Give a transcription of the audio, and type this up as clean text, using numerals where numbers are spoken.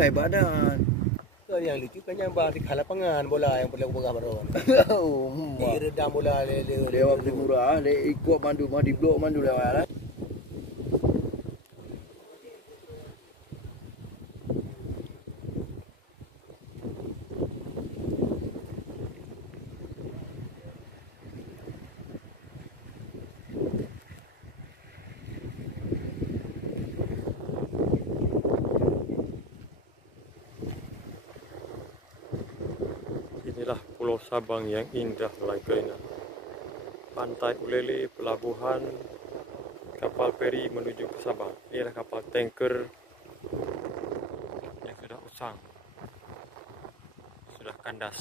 hebat dah. Yang lucu kan yang di lapangan bola yang boleh berah baron. Oh, Dia redam bola lewat beli murah, ikut mandu mah di blok mandu lewat lah. Inilah Pulau Sabang yang indah Langkaina. Pantai Ulele, pelabuhan kapal feri menuju ke Sabang. Inilah kapal tanker yang sudah usang, sudah kandas.